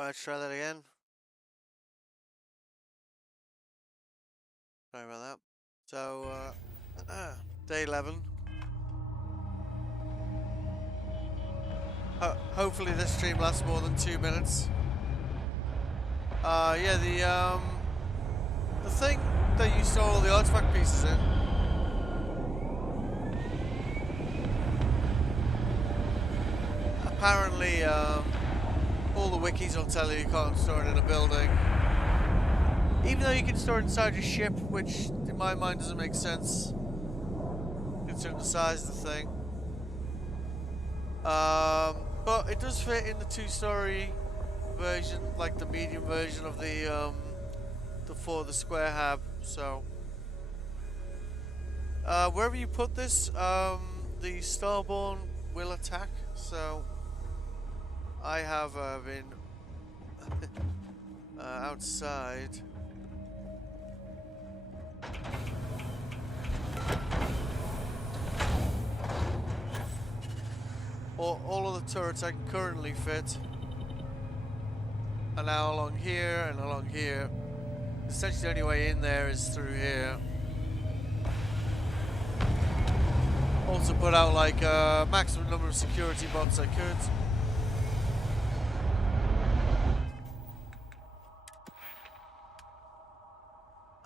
Alright, let's try that again. Sorry about that. So, day 11. Hopefully this stream lasts more than 2 minutes. Yeah, the thing that you store all the artifact pieces in. Apparently, all the wikis will tell you can't store it in a building. Even though you can store it inside your ship, which in my mind doesn't make sense, considering the size of the thing. But it does fit in the 2-story version, like the medium version of the square hab. So, wherever you put this, the Starborn will attack. So, I have been outside. All of the turrets I can currently fit are now along here and along here. Essentially the only way in there is through here. Also put out like a maximum number of security bots I could.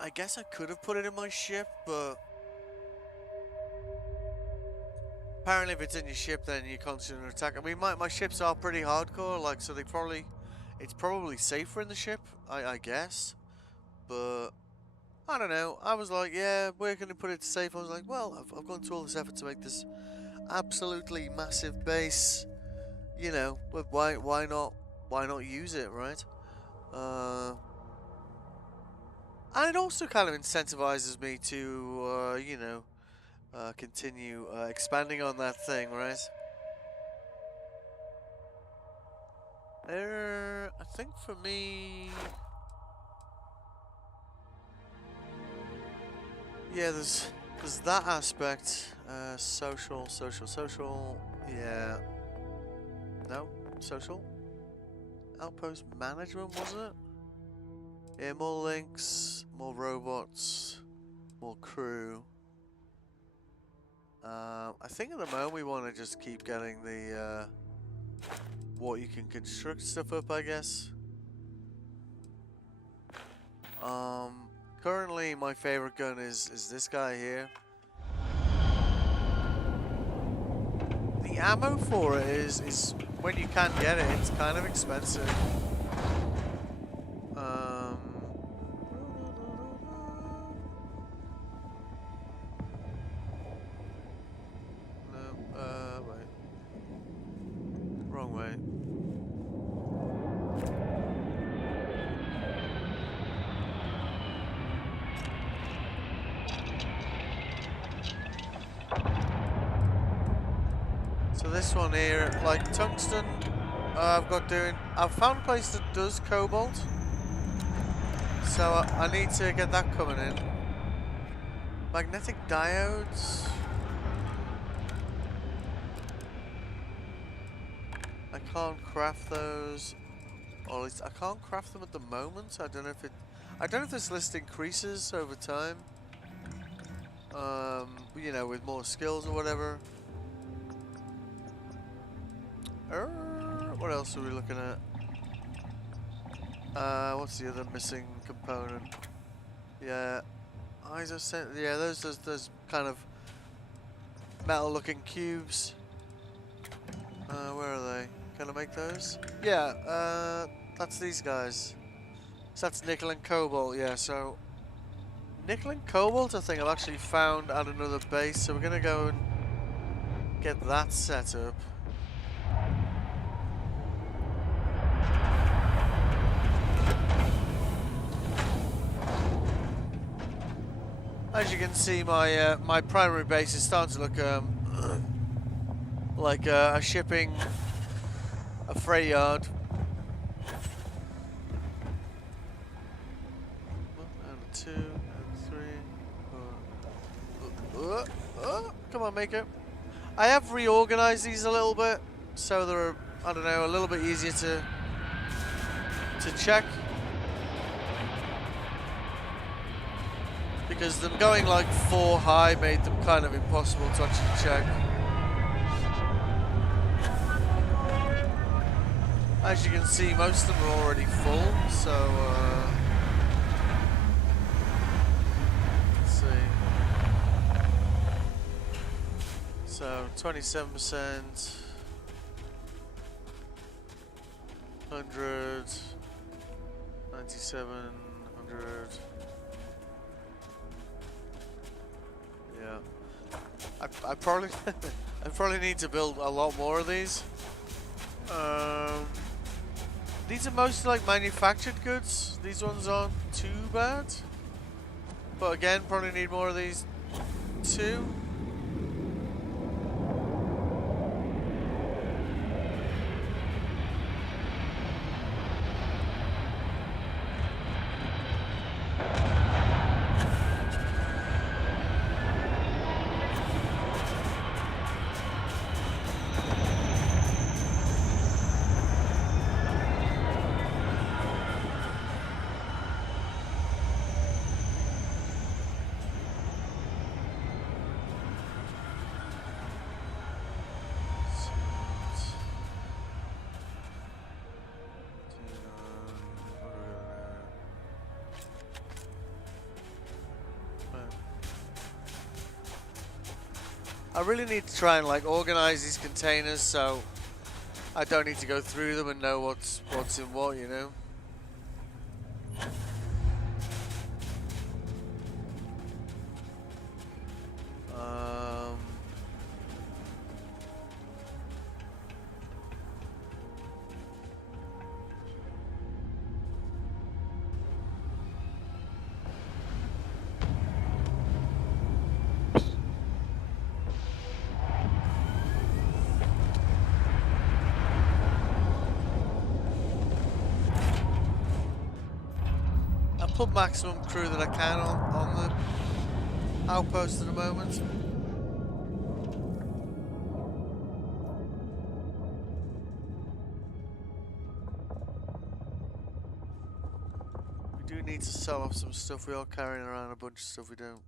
I guess I could have put it in my ship, but apparently if it's in your ship then you're constantly under attack. I mean my ships are pretty hardcore, like, so it's probably safer in the ship, I guess. But I don't know. I was like, yeah, we're gonna put it safe. I was like, well, I've gone through all this effort to make this absolutely massive base. You know, but why not use it, right? And it also kind of incentivizes me to you know, continue expanding on that thing, right? I think for me, yeah, there's that aspect. Social. Yeah. No, social. Outpost management, wasn't it? Yeah, more links, more robots, more crew. I think at the moment we want to just keep getting the what you can construct stuff up, I guess. Currently my favorite gun is this guy here. The ammo for it is when you can get it, it's kind of expensive. Wait. Wrong way. So this one here, like tungsten, I've found a place that does cobalt. So I need to get that coming in. Magnetic diodes. I can't craft those, or at least I can't craft them at the moment. I don't know if this list increases over time. You know, with more skills or whatever. What else are we looking at? What's the other missing component? Yeah, yeah, those kind of metal-looking cubes. Where are they? Can I make those? Yeah, that's these guys. So that's nickel and cobalt, yeah, so nickel and cobalt I think I've actually found at another base, so we're gonna go and get that set up. As you can see, my my primary base is starting to look like a freight yard. And 2 and 3. Come on, make it. I have reorganized these a little bit, so they're, I don't know, a little bit easier to to check. Because them going like 4 high made them kind of impossible to actually check. As you can see, most of them are already full, so let's see. So 27%, 100, 97, 100. Yeah, I probably I probably need to build a lot more of these. These are mostly like manufactured goods. These ones aren't too bad, but again, probably need more of these too. I really need to try and like organize these containers so I don't need to go through them and know what's in what, you know. Put maximum crew that I can on the outpost at the moment. We do need to sell off some stuff. We are carrying around a bunch of stuff we don't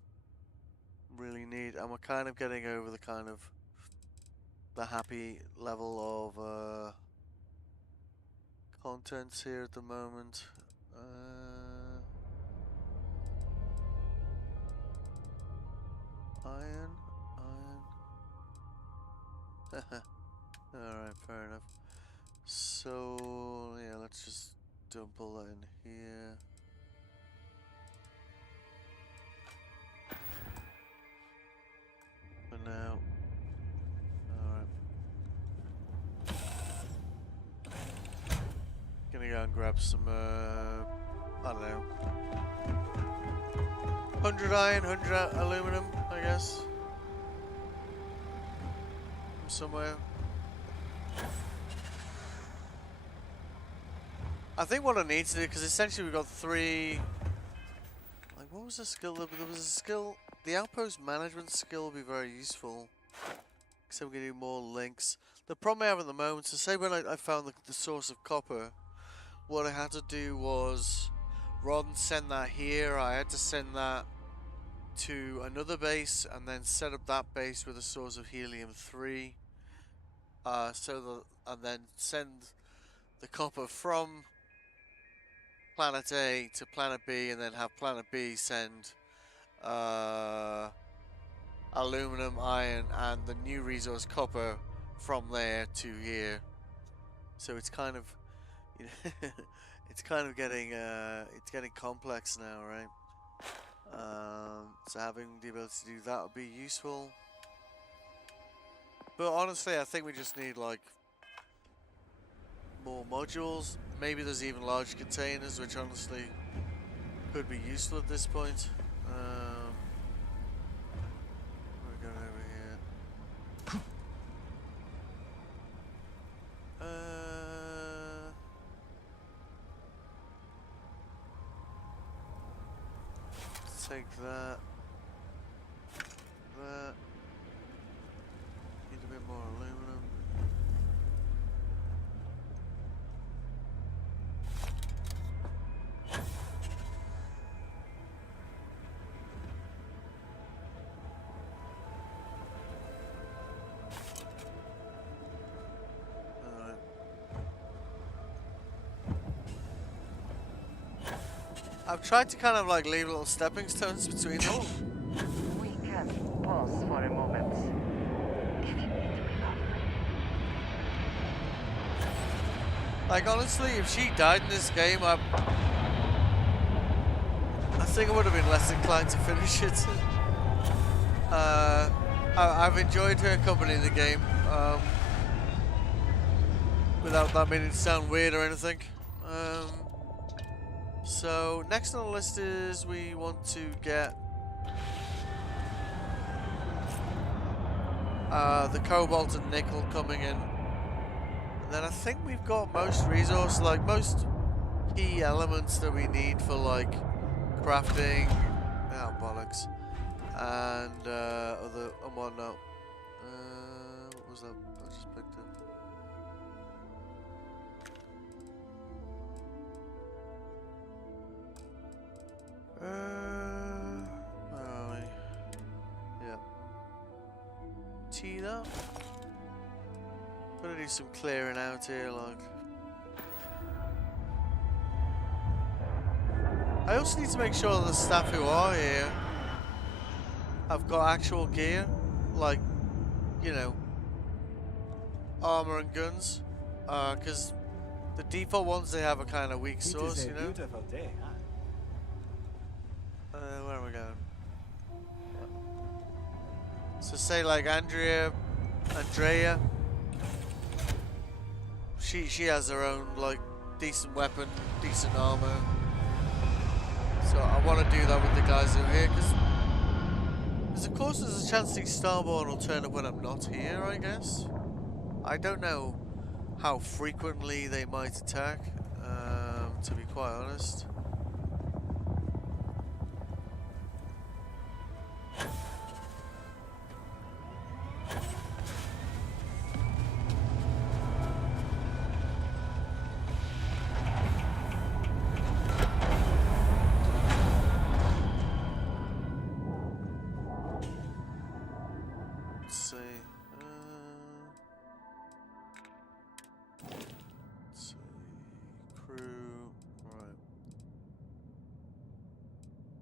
really need, and we're kind of getting over the kind of the happy level of contents here at the moment. Iron. Alright, fair enough. So, yeah, let's just dump all that in here. For now. Alright. Gonna go and grab some, I don't know. 100 iron, 100 aluminum, I guess. From somewhere. I think what I need to do, because essentially we've got 3... Like, what was the skill? There was a skill... The outpost management skill will be very useful. Except we're going to do more links. The problem I have at the moment, so say when I found the source of copper, what I had to do was, rather than send that here, I had to send that to another base and then set up that base with a source of helium-3. And then send the copper from planet A to planet B, and then have planet B send aluminum, iron, and the new resource copper from there to here. So it's kind of, you know, it's kind of getting complex now, right? So having the ability to do that would be useful. But honestly, I think we just need like more modules. Maybe there's even large containers, which honestly could be useful at this point. We're going over here. Take that. That. Need a bit more aluminum. I've tried to kind of like leave little stepping stones between them. We can pause for a moment. If you need to recover. Like honestly, if she died in this game, I think I would have been less inclined to finish it. I've enjoyed her company in the game, without that meaning to sound weird or anything. So next on the list is we want to get the cobalt and nickel coming in. And then I think we've got most resources, like most key elements that we need for like crafting, bollocks, and other and whatnot. What was that I just picked up? Where are we? Yeah. Tee that. Gonna do some clearing out here, like. I also need to make sure that the staff who are here have got actual gear, like, you know, armor and guns, because the default ones they have a kind of weak source, you know. Beautiful day, huh? Where am I going? So say like Andrea, she has her own like decent weapon, decent armor. So I want to do that with the guys who are here, because of course there's a chance these Starborn will turn up when I'm not here, I guess. I don't know how frequently they might attack, to be quite honest.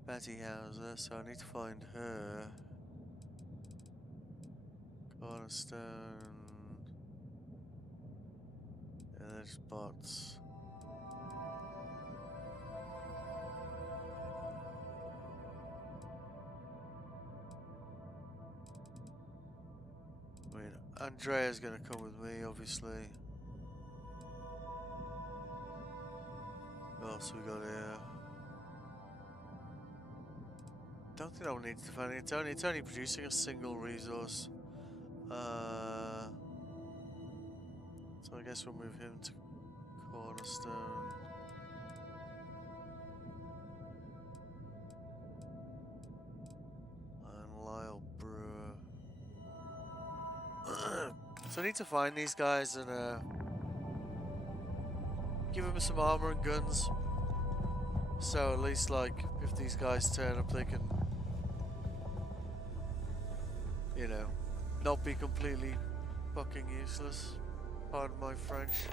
Betty Hauser, so I need to find her. Cornerstone. Yeah, there's bots. Wait, Andrea's gonna come with me, obviously. What else we got here? Don't think I'll need to find it. It's only producing a single resource. So I guess we'll move him to Cornerstone. And Lyle Brewer. So I need to find these guys and give them some armor and guns. So at least like if these guys turn up they can, you know, not be completely fucking useless. Pardon my French.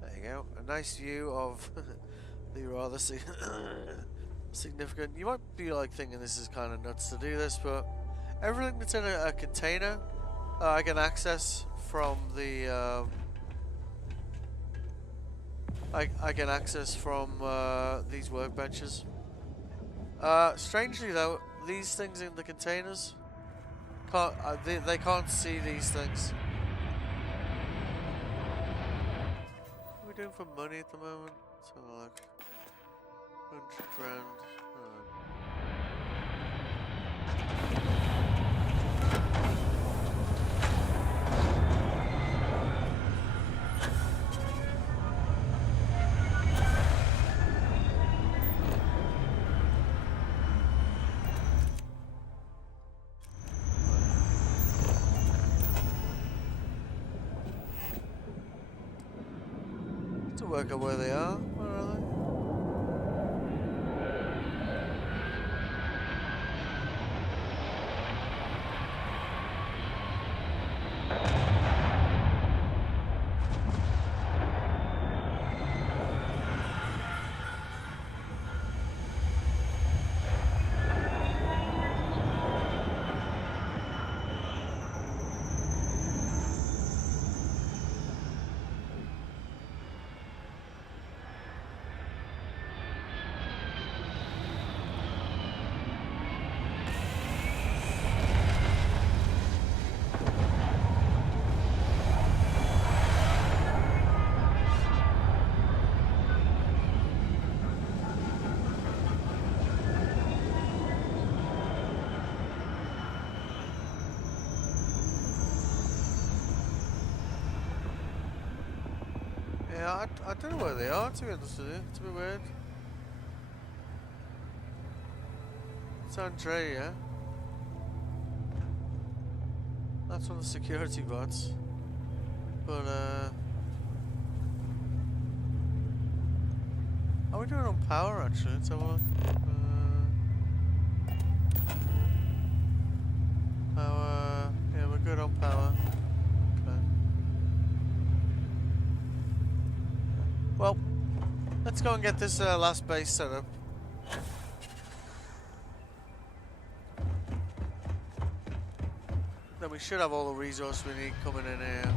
There you go. A nice view of the rather significant. You might be like thinking this is kind of nuts to do this, but everything that's in a container I can access from the I can access from these workbenches. Strangely though, these things in the containers can't they can't see these things. What are we doing for money at the moment? Let's have a look. 100 grand. Work out where they are. Where are they? Yeah, I don't know where they are, to be honest with you. It's a bit weird. It's Andrea. That's one of the security bots. But, are we doing on power, actually? Let's have a look. Power. Yeah, we're good on power. Okay. Well, let's go and get this last base set up. Then we should have all the resources we need coming in here.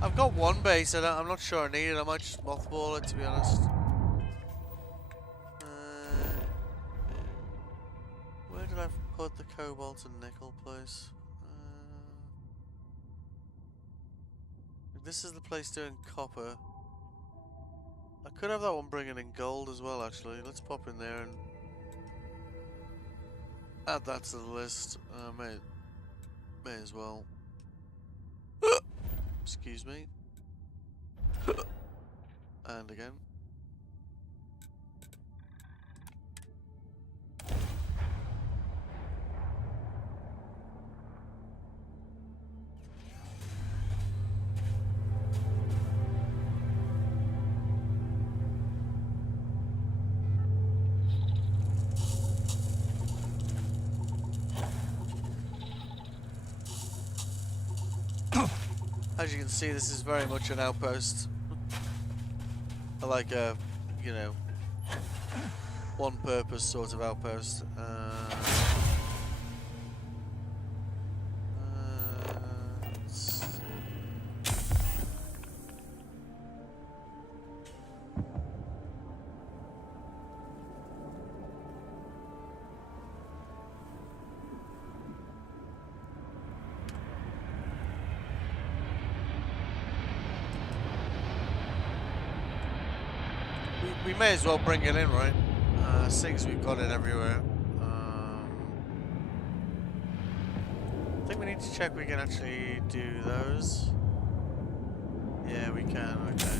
I've got one base, and I'm not sure I need it. I might just mothball it, to be honest. Where did I put the cobalt and nickel place? This is the place doing copper. I could have that one bringing in gold as well, actually. Let's pop in there and add that to the list. May as well. Excuse me. And again. As you can see, this is very much an outpost. Like a, you know, one purpose sort of outpost. We may as well bring it in, right? Since we've got it everywhere. I think we need to check we can actually do those. Yeah, we can, okay.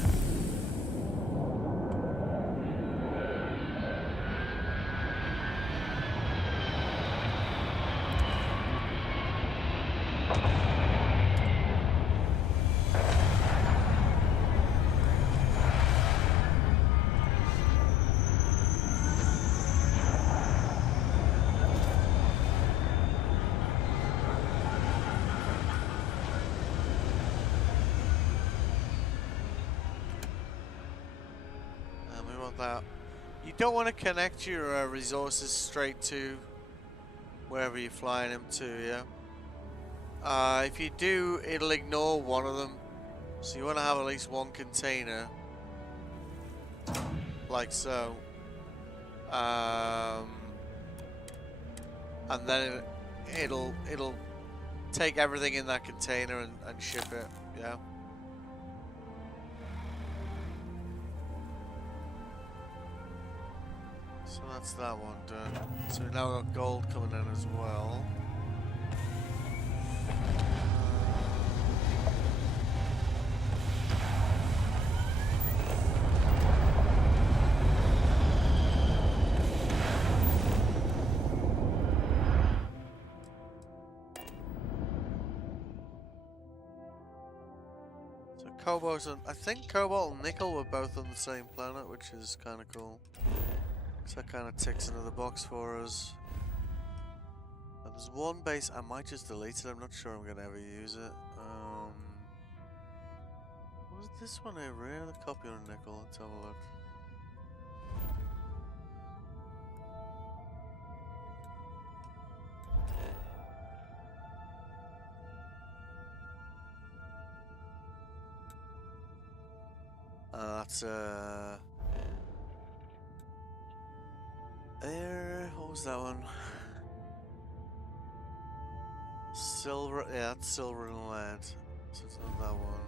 That. You don't want to connect your resources straight to wherever you're flying them to, yeah? If you do, it'll ignore one of them. So you want to have at least one container. Like so. And then it'll take everything in that container and ship it, yeah? So that's that one done. So we now got gold coming in as well. So Cobalt and I think cobalt and nickel were both on the same planet, which is kind of cool. So that kind of ticks another box for us. And there's one base I might just delete it. I'm not sure I'm gonna ever use it. What was this one over here? The copy on nickel. Let's have a look. That's what was that one? Silver, yeah, that's silver and lead. So it's not that one.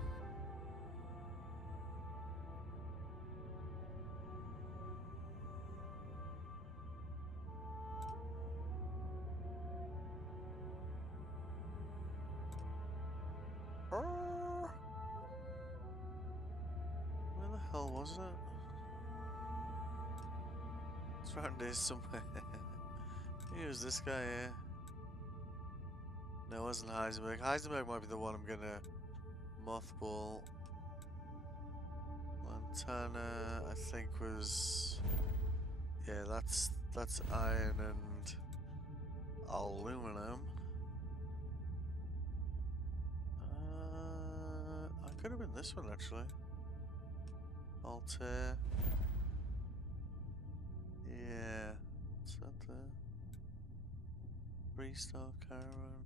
Where the hell was it? It's around here somewhere. Who was this guy here? No, it wasn't Heisenberg. Heisenberg might be the one I'm gonna mothball. Lantana, I think was... Yeah, that's iron and aluminum. I could have been this one actually. Altair. Yeah. What's that there? Freestyle caravan.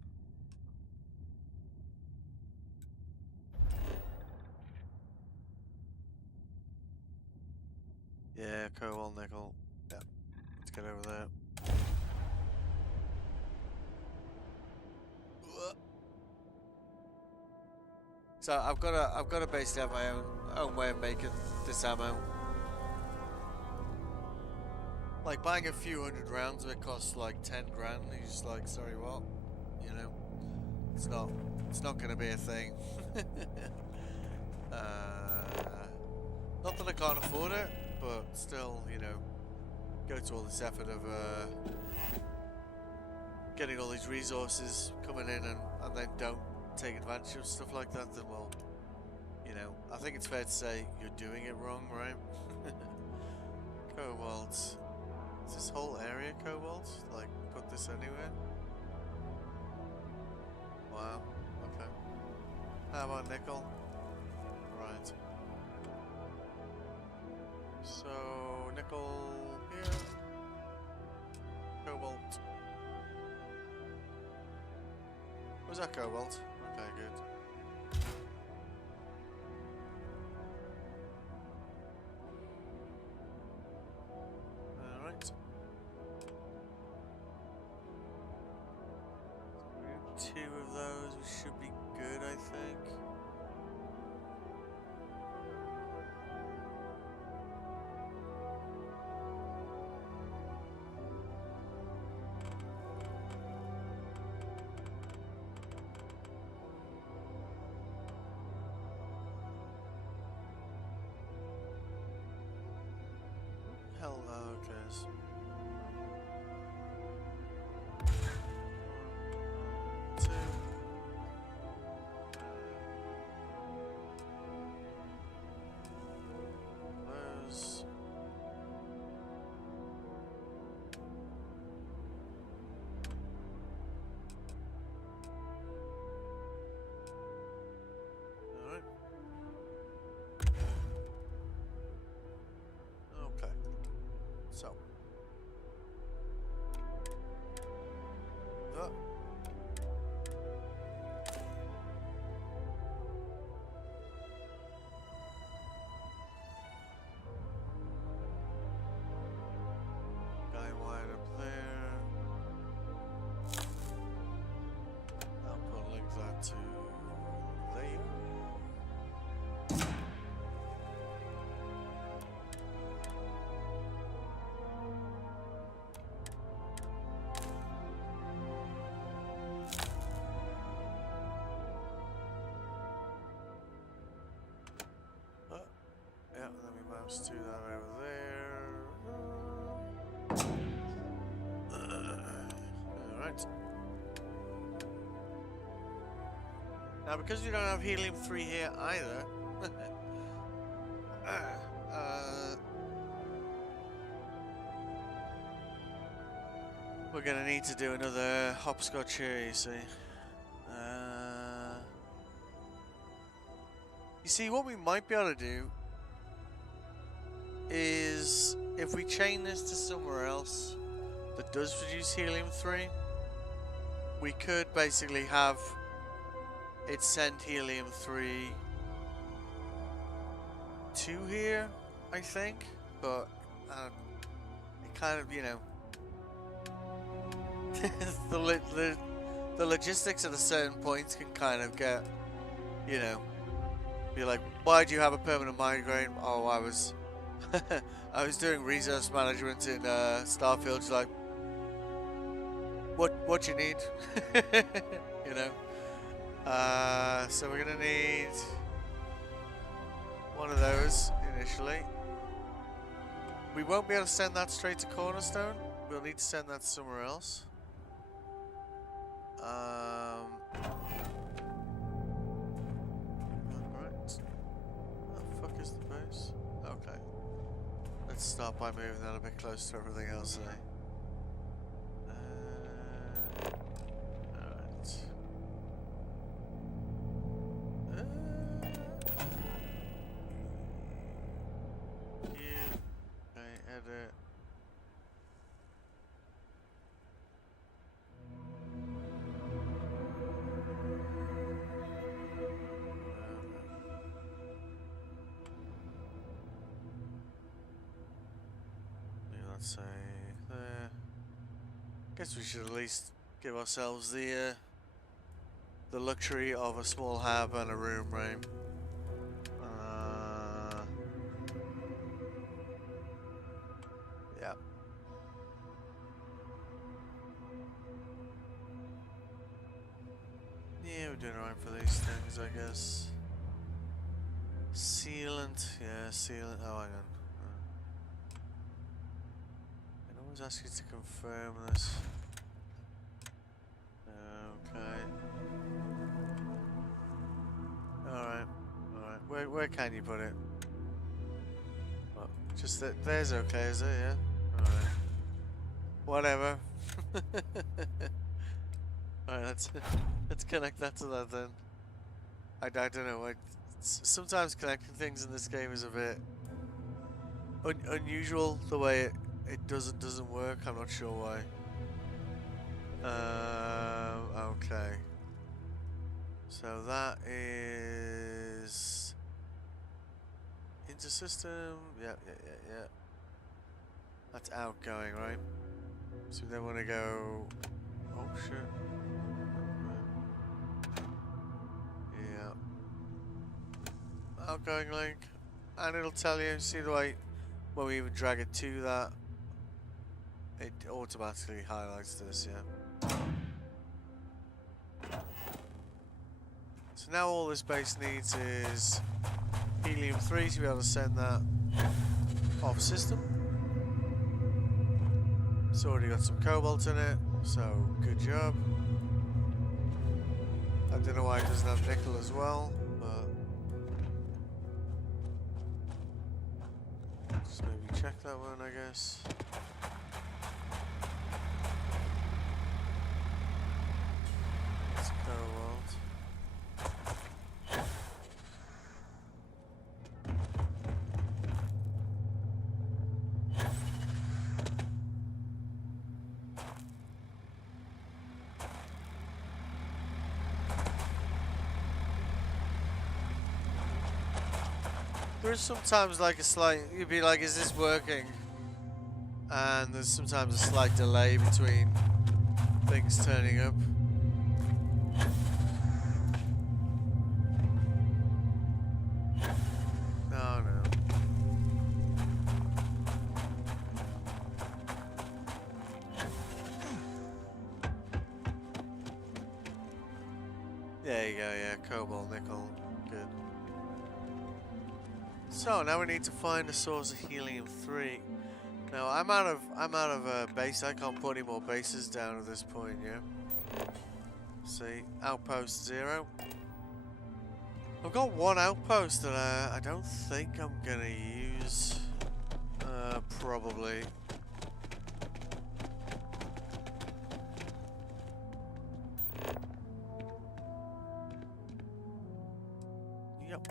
Yeah, cobalt nickel. Yeah. Let's get over there. So I've got to basically have my own way of making this ammo. Like buying a few hundred rounds of it costs like 10 grand. You're just like, sorry, what? You know, it's not gonna be a thing. Not that I can't afford it, but still, you know, go to all this effort of getting all these resources coming in and then don't take advantage of stuff like that, then well, you know, I think it's fair to say you're doing it wrong, right? Cobalt. Is this whole area cobalt? Like, put this anywhere? Wow, okay. How about nickel? Right. So, nickel here. Cobalt. Was that cobalt? Okay, good. Alright. Two of those, we should be good, I think. Hell no, because those. Alright. Okay. So. Guy wide up there. I'll put a link that to there. Yeah, let me mouse to that over there. Alright. Now, because you don't have helium-3 here either, We're gonna need to do another hopscotch here, you see. You see, what we might be able to do is if we chain this to somewhere else that does produce helium-3, we could basically have it send helium-3 to here, I think, but it kind of, you know, the logistics at a certain point can kind of get, you know, be like, why do you have a permanent migraine? Oh, I was I was doing resource management in Starfield. It's like, what you need? You know. So we're gonna need one of those initially. We won't be able to send that straight to Cornerstone. We'll need to send that somewhere else. Right. Where the fuck is the base? Okay. Let's start by moving that a bit closer to everything else, eh? Alright. Okay, edit. Let's say there. Guess we should at least give ourselves the luxury of a small hab and a room, right? Yeah. Yeah, we're doing alright for these things, I guess. Sealant, yeah, sealant. Oh, hang on. It always asks you to confirm this. Okay. Alright, alright. Where can you put it? Well, just that. There's okay, is it? Yeah? Alright. Whatever. Alright, let's connect that to that then. I don't know. Sometimes connecting things in this game is a bit unusual. The way it doesn't work. I'm not sure why. Okay. So that is intersystem. Yeah. That's outgoing, right? So we then want to go. Oh shit. Yeah. Outgoing link, and it'll tell you. See the way when we even drag it to that, it automatically highlights this. Yeah. So now all this base needs is helium-3 to be able to send that off system. It's already got some cobalt in it, so good job. I don't know why it doesn't have nickel as well, but just maybe check that one, I guess. It's cobalt. There's sometimes like a slight, you'd be like, is this working? And there's sometimes a slight delay between things turning up. Oh no. There you go, yeah, cobalt, nickel, good. So now we need to find a source of helium-3. Now I'm out of base. I can't put any more bases down at this point. Yeah. See, outpost 0. I've got one outpost that I don't think I'm gonna use. Probably. Yep.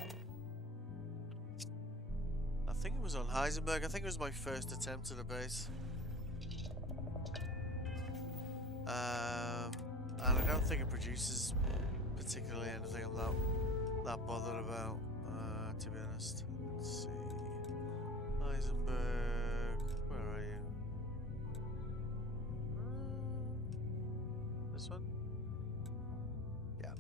I think it was on Heisenberg. I think it was my first attempt at a base. And I don't think it produces particularly anything I'm that bothered about, to be honest. Let's see. Heisenberg, where are you? This one? Yeah.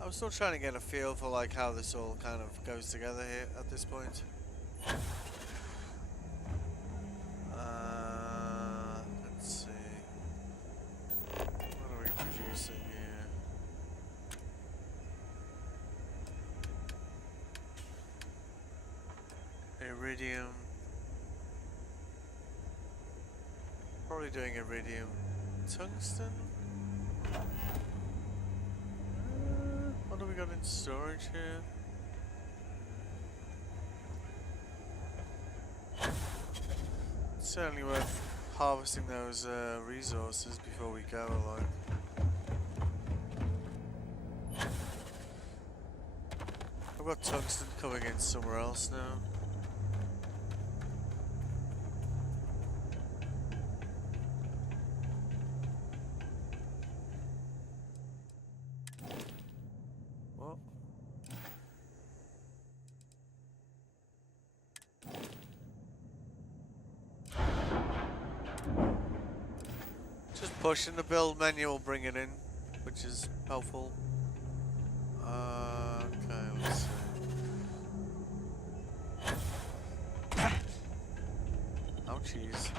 I'm still trying to get a feel for like how this all kind of goes together here at this point. Let's see. What are we producing here? Iridium. Probably doing iridium. Tungsten? What do we got in storage here? It's certainly worth harvesting those resources before we go, like. I've got tungsten coming in somewhere else now. What? Just pushing the build menu will bring it in, which is helpful. Okay, let's see. Ouchies.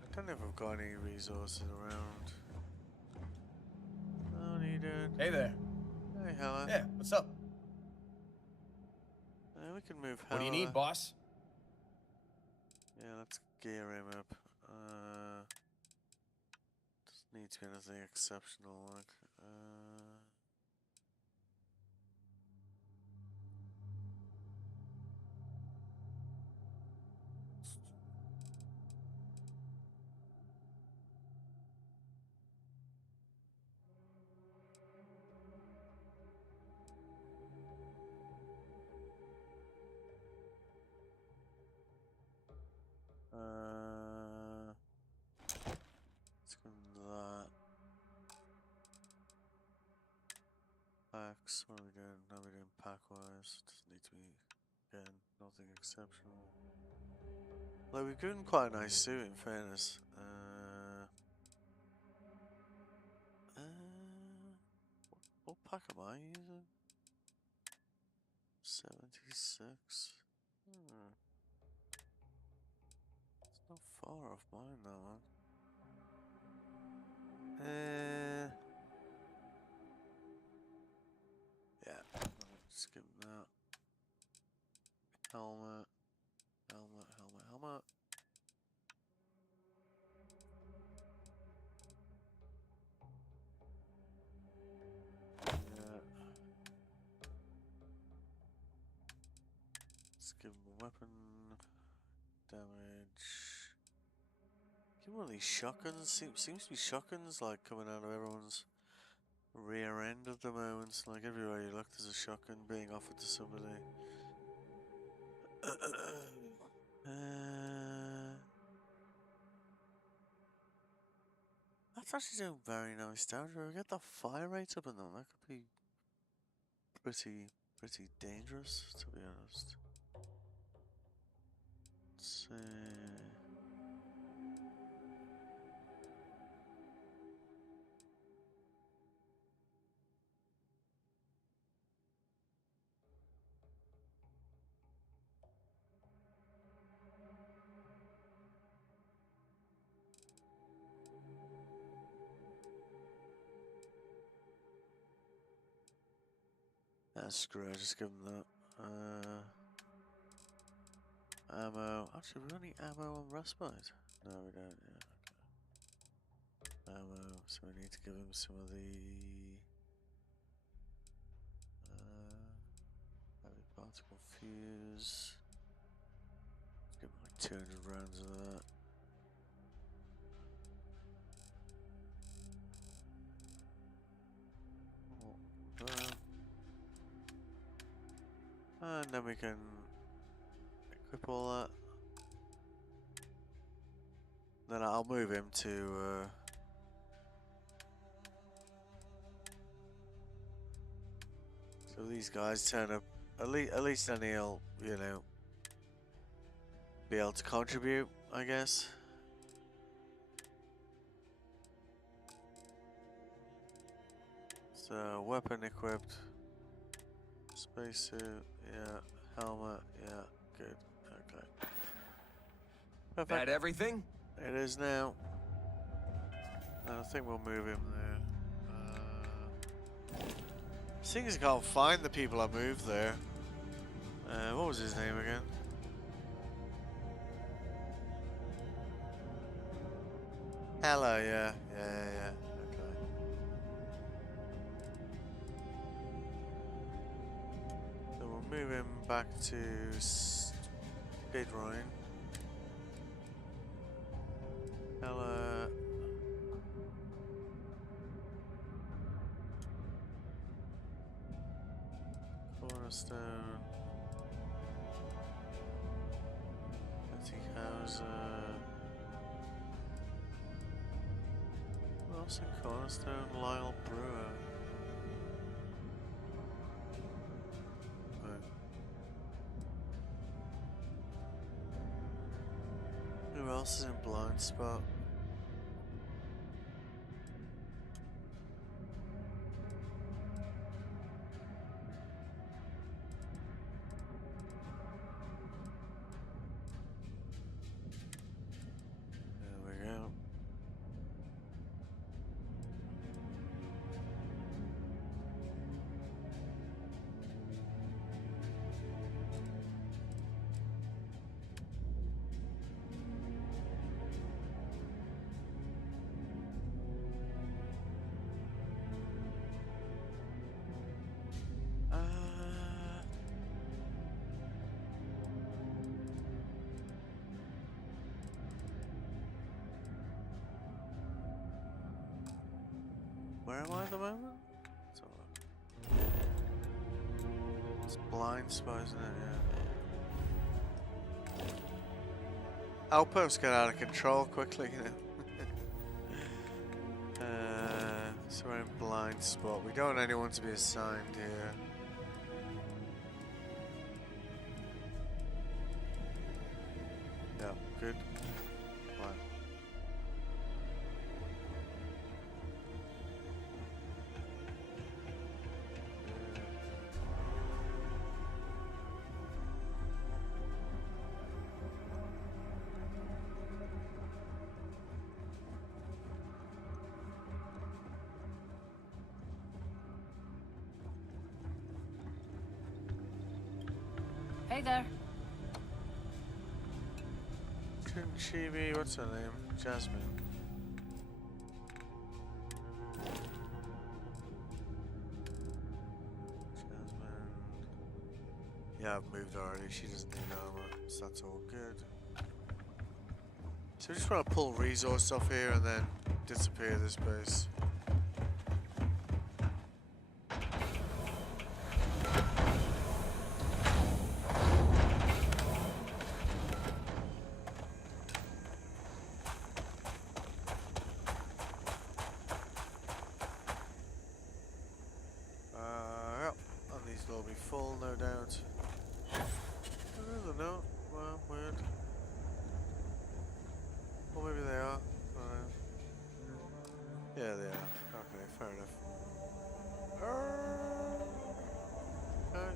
I don't know if I've got any resources around. No needed. Hey there. Hey, Helen. Yeah, what's up? We can move What do you need, boss? Yeah, let's gear him up. Doesn't need to be anything exceptional, like. Let's go into that. Packs, what are we doing? How are we doing pack-wise? Doesn't need to be, again, nothing exceptional. Like, we've given quite a nice suit, in fairness. What pack am I using? 76. It's not far off mine, that one. Yeah, let's skip that. Helmet. Yeah. Let's give him a weapon. Damage. Give him one of these shotguns. Seems to be shotguns like coming out of everyone's rear end at the moment. Like everywhere you look, there's a shotgun being offered to somebody. That's actually doing very nice damage. If we get the fire rate up in them, that could be pretty dangerous, to be honest. Let's see. Screw it, just give them that. Ammo. Actually, we don't need ammo on Respite. No, we don't, yeah. Okay. Ammo, so we need to give him some of the heavy particle fuse. Give him like 200 rounds of that. And then we can equip all that. Then I'll move him to so these guys turn up. At least then he'll, you know, be able to contribute, I guess. So weapon equipped, spacesuit, yeah, helmet, yeah, good, okay. Perfect. That everything? It is now. I think we'll move him there. Seeing as I can't find the people I moved there. What was his name again? Hello, yeah. Okay. So we'll move him back to Speedrun. Hello. Cornerstone. Wilson Cornerstone, Lyle Brewer. Right. Who else is in blind spot? There we go. Where am I at the moment? Let's have a look. It's blind spot, isn't it? Yeah. Outposts get out of control quickly, you know. So we're in blind spot. We don't want anyone to be assigned here. Yeah, good. Fine. Hey there. Shouldn't she be, what's her name? Jasmine. Jasmine. Yeah, I've moved already. She doesn't need armor, so that's all good. So we just want to pull resource off here and then disappear this base. Yep, and these will be full, no doubt. I don't know. Well, weird. Well, maybe they are. Yeah, they are. Okay, fair enough. Okay.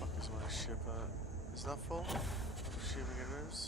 Fuck is my ship at? Is that full? I'm assuming it is.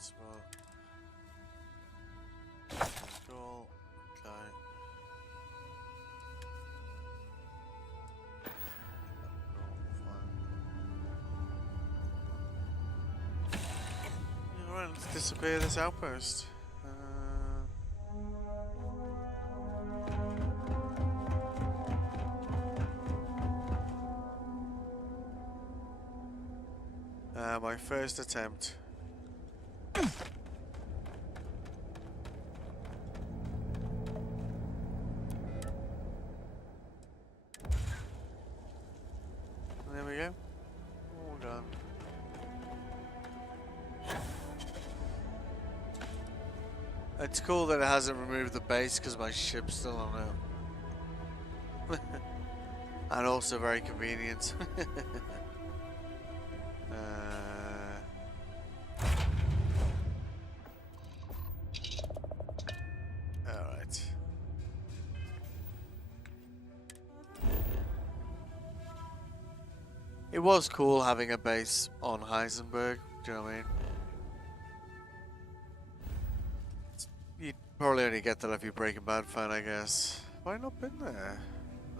Smart. Cool. Okay. Alright, let's disappear this outpost. My first attempt. There we go. All done. It's cool that it hasn't removed the base because my ship's still on it. And also very convenient. Alright. It was cool having a base on Heisenberg, do you know what I mean? You'd probably only get that if you're Breaking Bad fan, I guess. Have I not been there?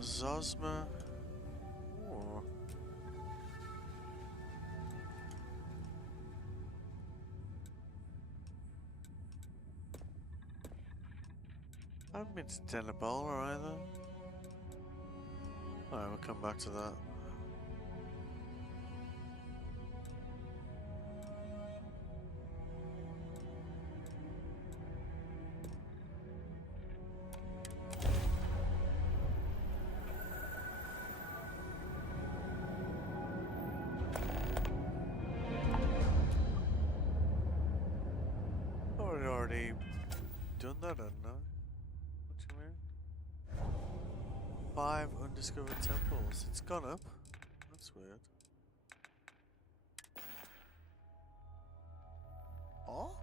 Zosma? Oh. I haven't been to Denebola either. Alright, we'll come back to that. I've already done that, hadn't I? What do you mean? 5 undiscovered temples. It's gone up. That's weird. Oh?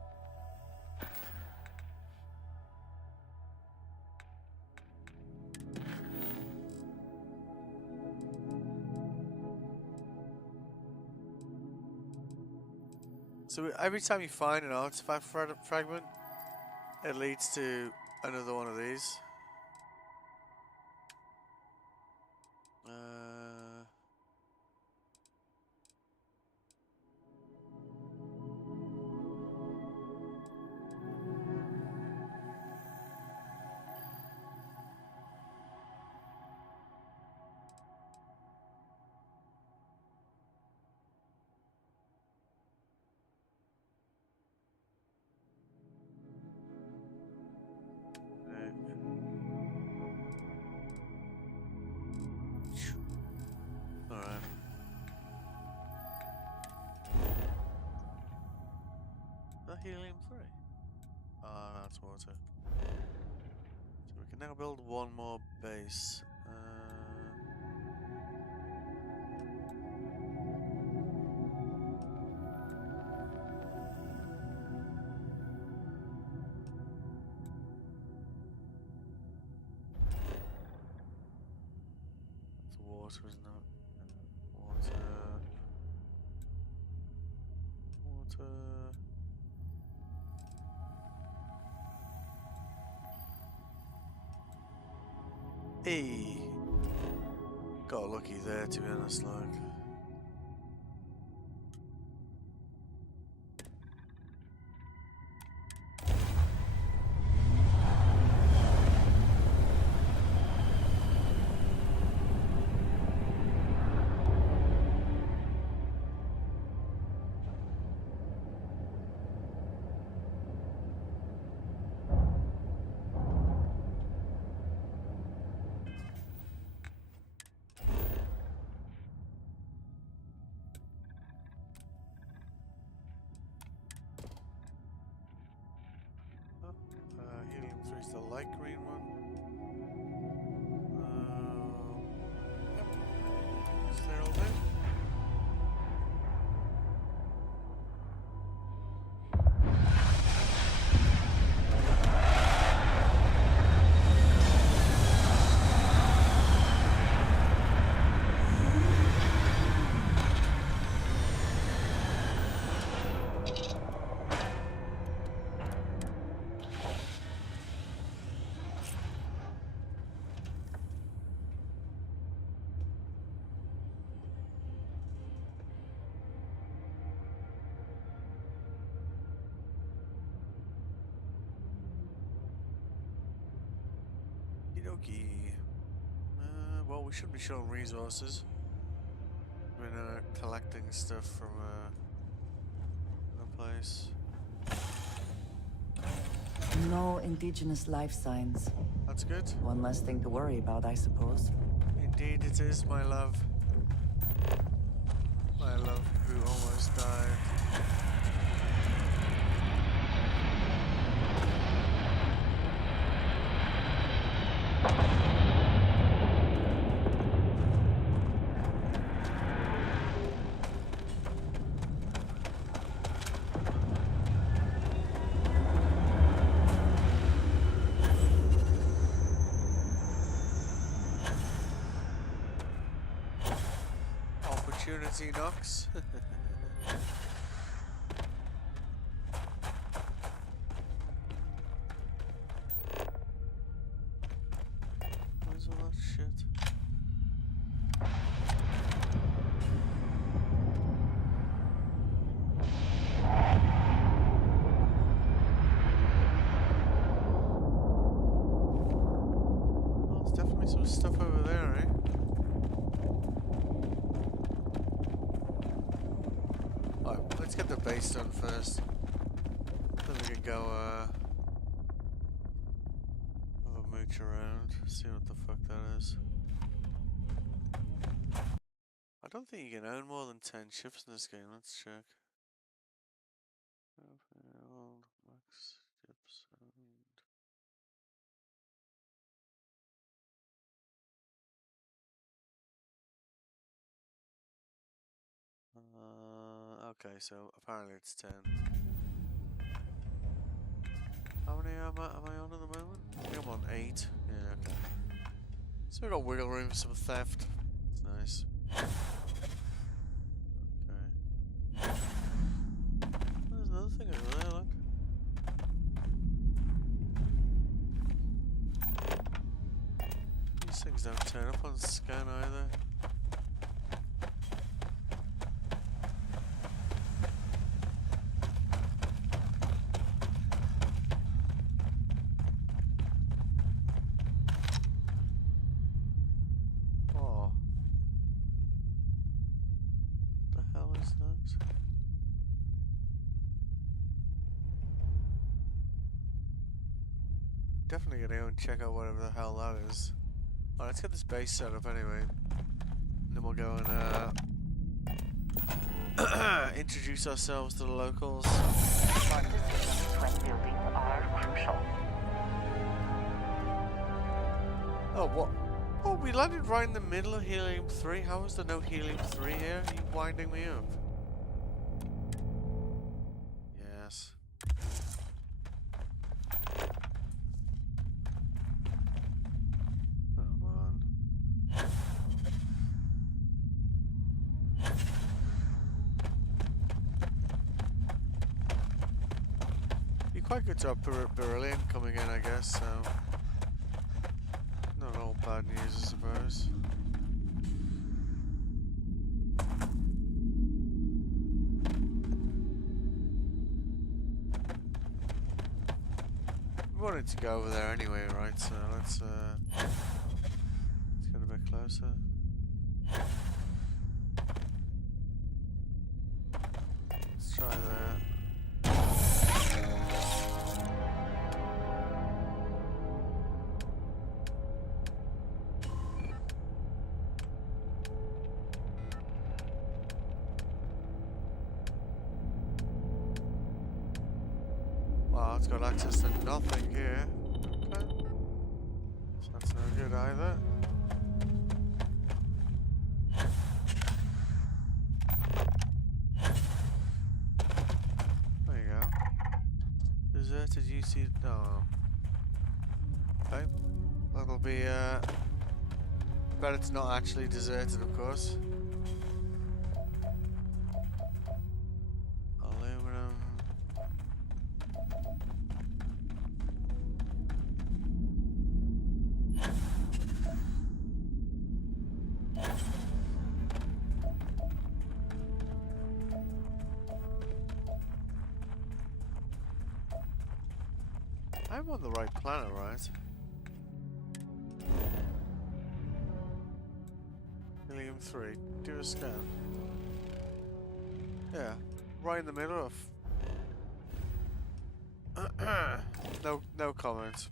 So every time you find an artifact fragment, it leads to another one of these. Alright. That helium-3? Ah, that's water. So we can now build one more base. That's water, isn't it? Water. Hey, got lucky there, to be honest, like. Helium-3 is the light green one. Yep. Is there all day? dokie. Well, we should be showing resources. We're collecting stuff from the place. No indigenous life signs. That's good. One less thing to worry about, I suppose. Indeed it is, my love. My love who almost died. Opportunity knocks. Where's all that shit? Well, there's definitely some stuff over there, eh? Alright, let's get the base done first. Then we can go, have a mooch around, see what the fuck that is. I don't think you can own more than 10 ships in this game, let's check. Max ships owned. Okay, so apparently it's 10. How many am I on at the moment? I think I'm on 8. Yeah, okay. So we got wiggle room for some theft. It's nice. Okay. There's another thing over there, look. These things don't turn up on scan either. Oh. What the hell is that? Definitely gonna go and check out whatever the hell that is. Alright, let's get this base set up anyway. And then we'll go and introduce ourselves to the locals. Your decisions when building are crucial. Oh, what? Oh, we landed right in the middle of Helium-3. How is there no Helium-3 here? Are you winding me up? Yes. Come on. Be quite good to have beryllium coming in, I guess, so... Not all bad news, I suppose. We wanted to go over there anyway, right? So let's get a bit closer. Let's try that. Wow, it's got access to nothing here. Okay. So that's no good either. There you go. Deserted UC. Oh. Okay. That'll be, but it's not actually deserted, of course. Aluminum. I'm on the right planet, right? 3. Do a scan. Yeah, right in the middle of. No comment.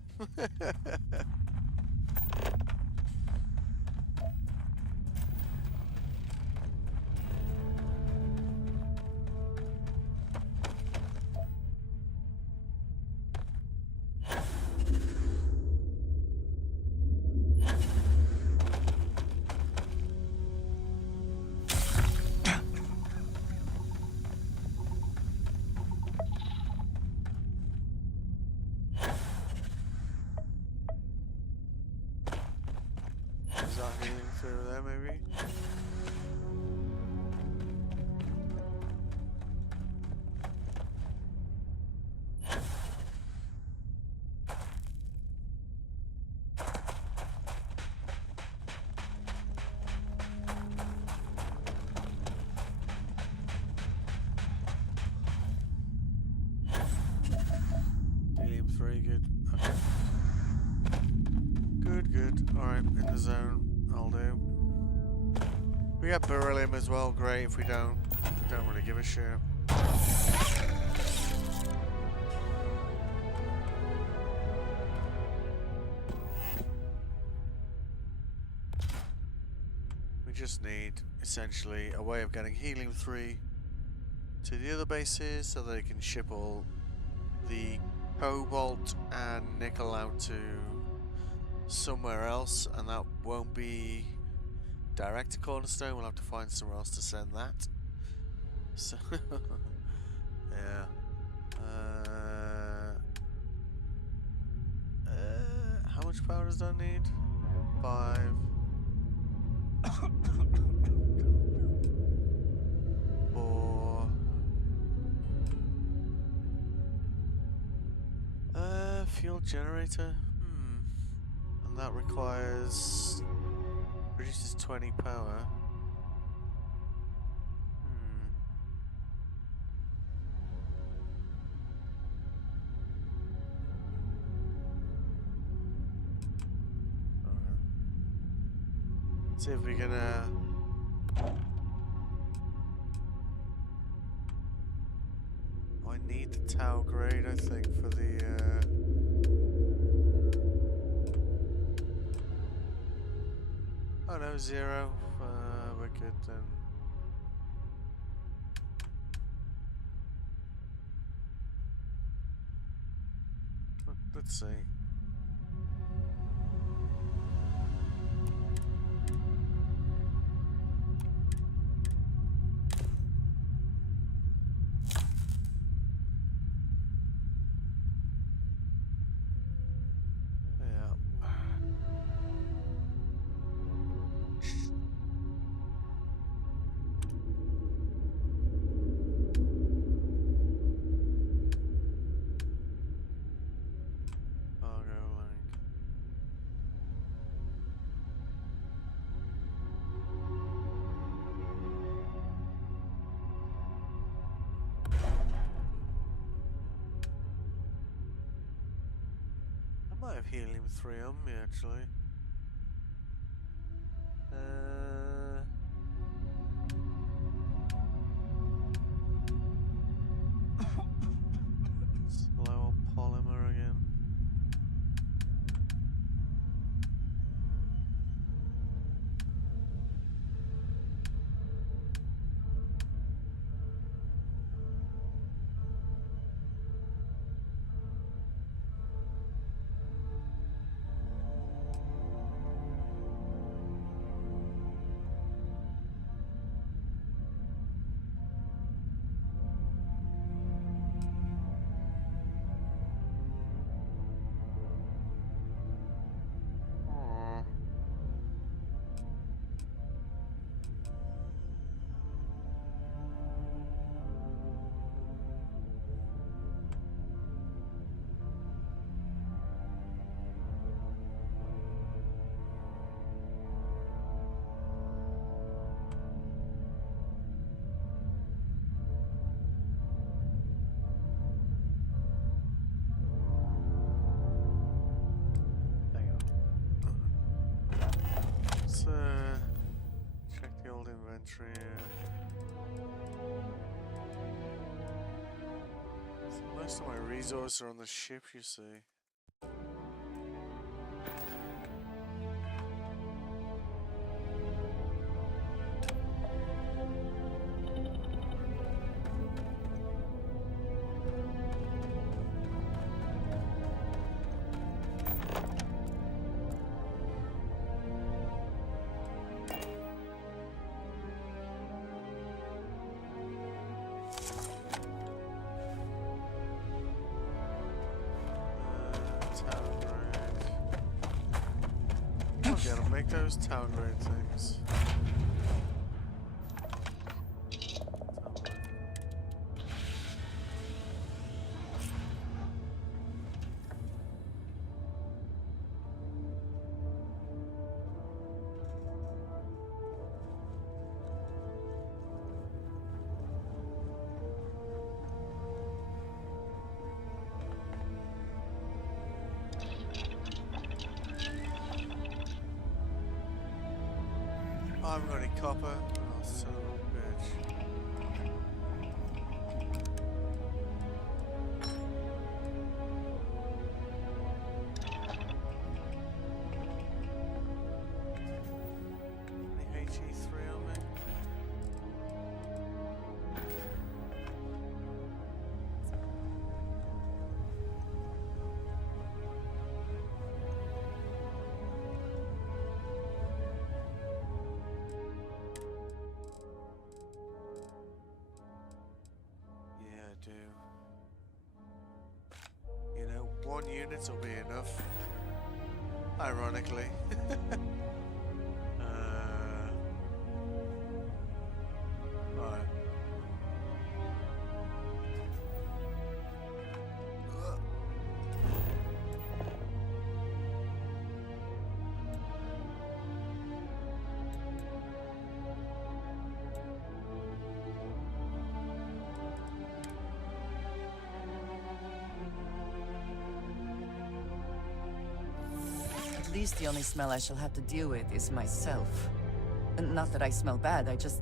Is that healing through there, maybe? Helium 3, good. Okay. Good. Alright, in the zone. I'll do. We got beryllium as well, great. If we don't really give a shit. We just need, essentially, a way of getting helium 3 to the other bases so they can ship all the cobalt and nickel out to somewhere else, and that won't be direct to Cornerstone. We'll have to find somewhere else to send that. So, yeah. How much power does that need? 5. 4. Fuel generator. And that requires reduces 20 power. Alright. See if we can I need the Tau grade, I think, for the oh no, 0. We're good then. Let's see. I might have helium 3 on me actually. Slow on polymer again. inventory here. So most of my resources are on the ship, you see. Gotta make those town grade things. I haven't got any copper. Oh, son of a bitch. Any HE3 on me? You know, 1 unit will be enough. Ironically. Right. At least the only smell I shall have to deal with is myself. And not that I smell bad, I just...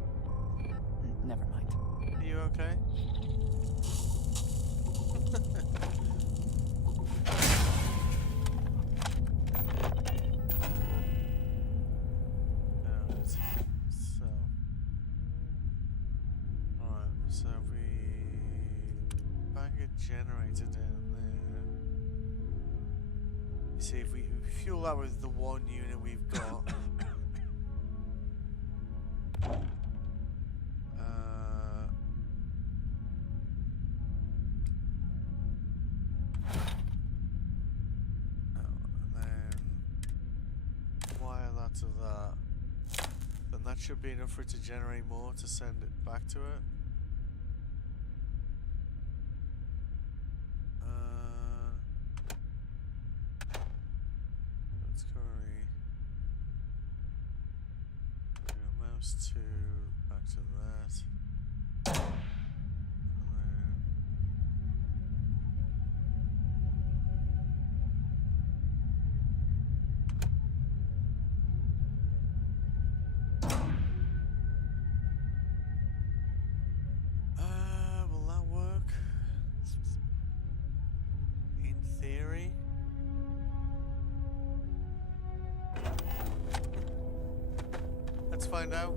Never mind. Are you okay? So if we bang a generator down there. You see, if we fuel that with the 1 unit we've got. And then wire that to that. Then that should be enough for it to generate more to send it back to it. Let's currently do a mouse to back to that. Will that work? In theory. Let's find out.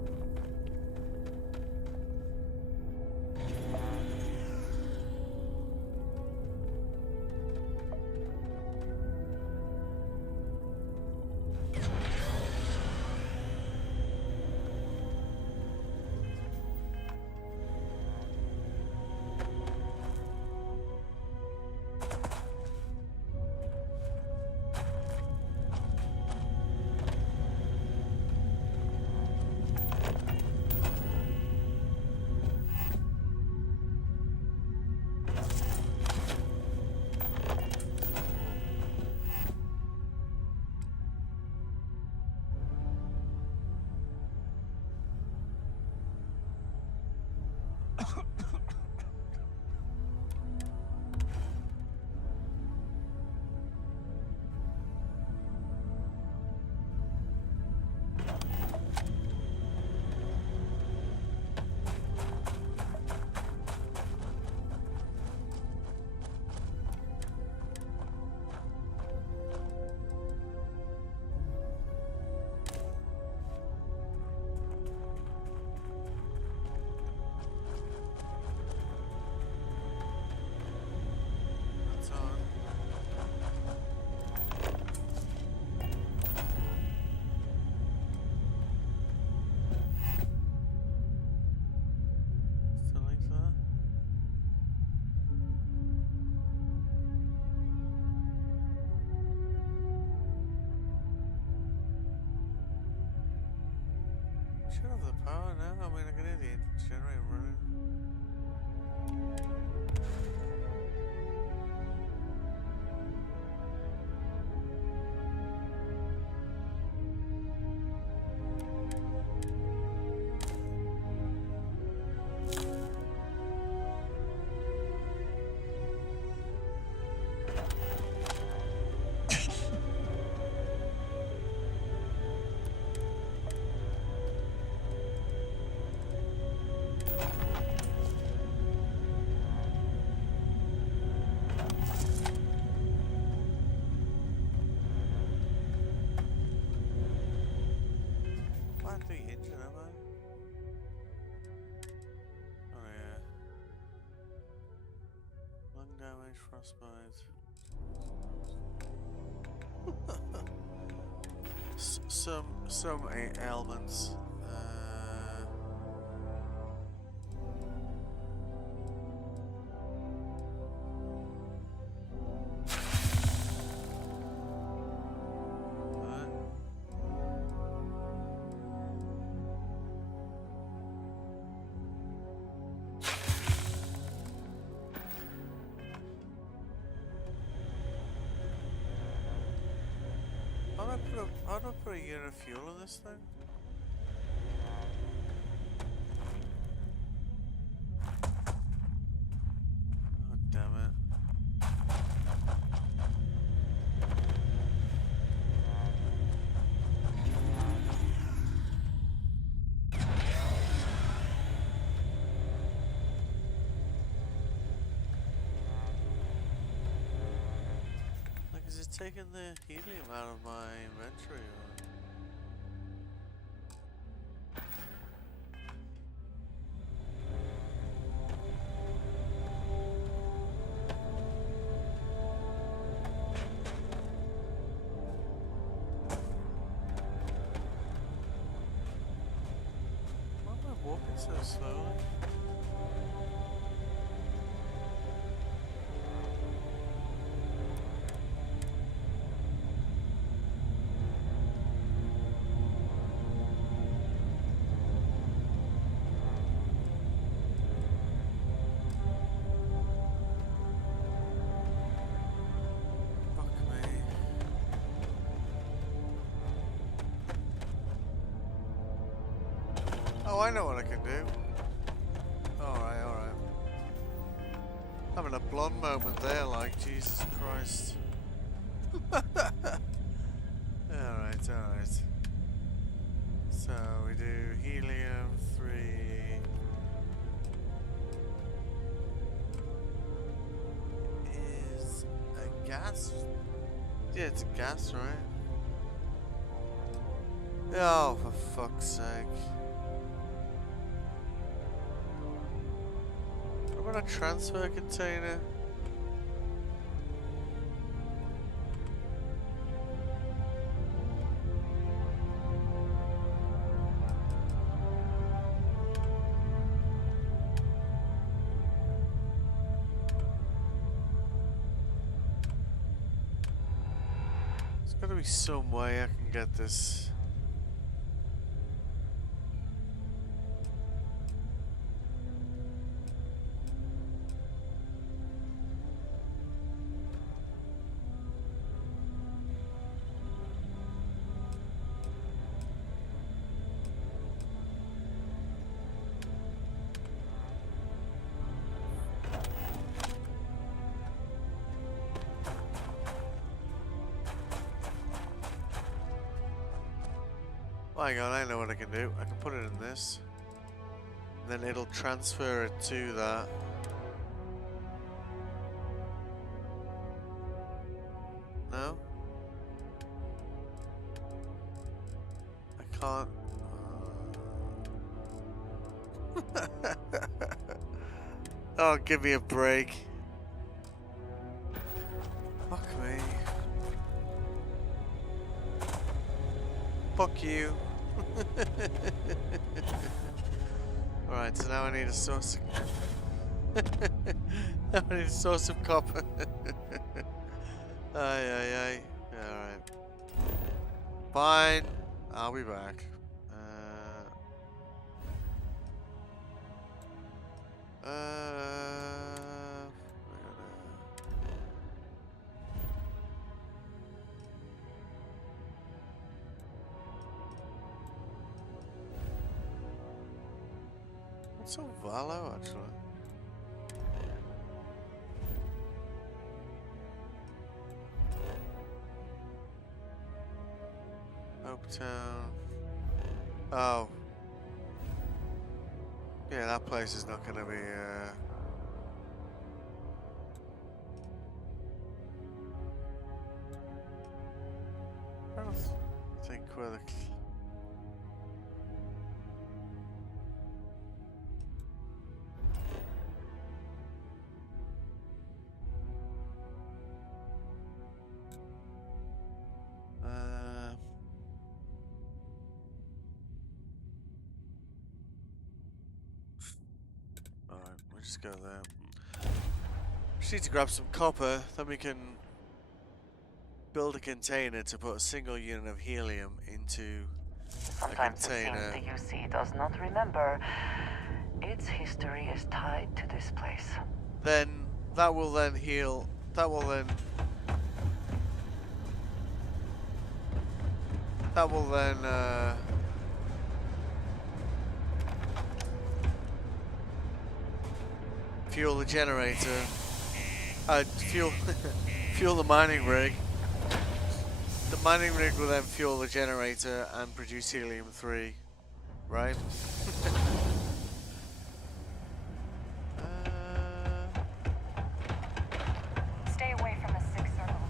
power now? I mean, I can hear the generator running. The engine, am I? Oh yeah. Lung damage, frostbite. Some ailments. How do I put a unit of fuel in this thing? Oh, damn it. Like, is it taking the helium out of my inventory? Or? Why am I walking so slowly? Oh, I know what I can do. Alright, alright. Having a blonde moment there, like, Jesus Christ. Alright, alright. So, we do helium 3. Is a gas? Yeah, it's a gas, right? Oh, for fuck's sake. What about a transfer container? There's gotta be some way I can get this. Oh, hang on, I know what I can do. I can put it in this. And then it'll transfer it to that. No? I can't. Oh, give me a break. Fuck me. Fuck you. Alright, so now I need a source of now I need a source of copper. Aye, aye, aye. Alright. Fine. I'll be back. we're gonna... What's a Valo actually? Oaktown. Oh. Yeah, that place is not gonna be I don't think where the alright, we'll just go there. Just need to grab some copper, then we can build a container to put a single unit of helium into Sometimes it container. seems the UC does not remember. Its history is tied to this place. Then that will then heal. That will then. That will then. Fuel the generator. Fuel. Fuel the mining rig. The mining rig will then fuel the generator and produce helium-3, right? Stay away from the 6 circle.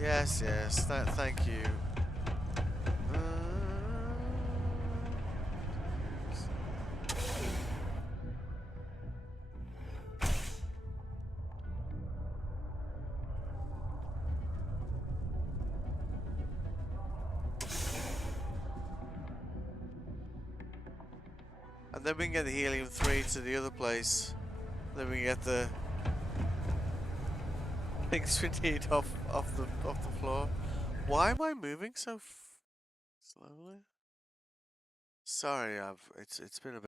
Yes, yes. Thank you. And then we can get the helium-3 to the other place. Then we can get the things we need off the floor. Why am I moving so slowly? Sorry, it's been a bit.